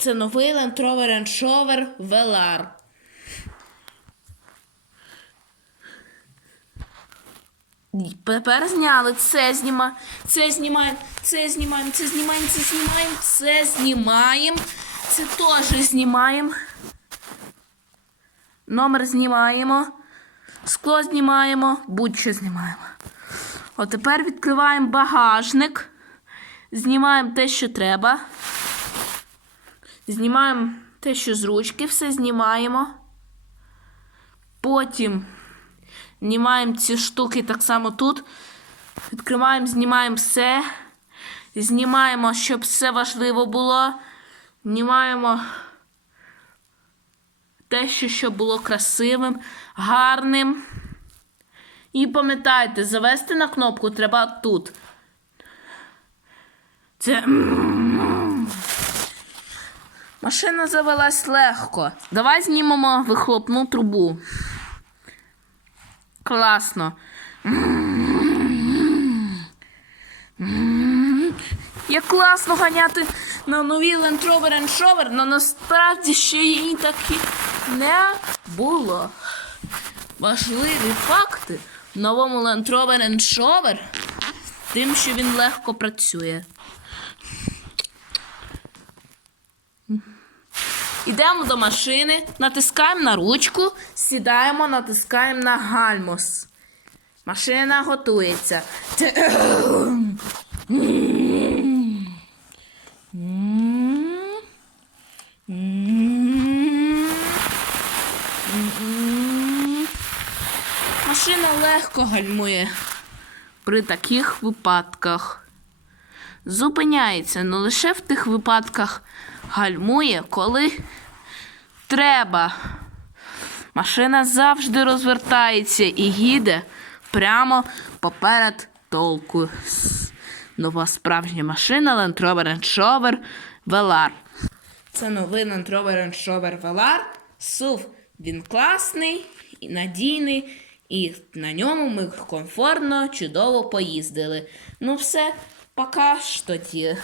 Це новий Land Rover Range Rover Velar. Тепер зняли, це знімаємо, це знімаємо, це знімаємо, це знімаємо, це знімаємо, це знімаємо, це теж знімаємо. Номер знімаємо, скло знімаємо, будь-що знімаємо. От тепер відкриваємо багажник, знімаємо те, що треба. Знімаємо те, що з ручки, все знімаємо. Потім знімаємо ці штуки так само тут. Відкриваємо, знімаємо все. Знімаємо, щоб все важливо було. Знімаємо те, що щоб було красивим, гарним. І пам'ятайте, завести на кнопку треба тут. Це. Машина завелась легко. Давай знімемо вихлопну трубу. Класно. Як класно ганяти на новій Land Rover Range Rover, але насправді ще її таки не було. Важливі факти в новому Land Rover Range Rover тим, що він легко працює. Йдемо до машини, натискаємо на ручку, сідаємо, натискаємо на гальмос. Машина готується. Машина легко гальмує при таких випадках. Зупиняється, але лише в тих випадках гальмує, коли треба. Машина завжди розвертається і їде прямо поперед толку. Нова справжня машина Land Rover Range Rover Velar. Це новий Land Rover Range Rover Velar. SUV. Він класний і надійний, і на ньому ми комфортно, чудово поїздили. Ну все, пока ж тоді.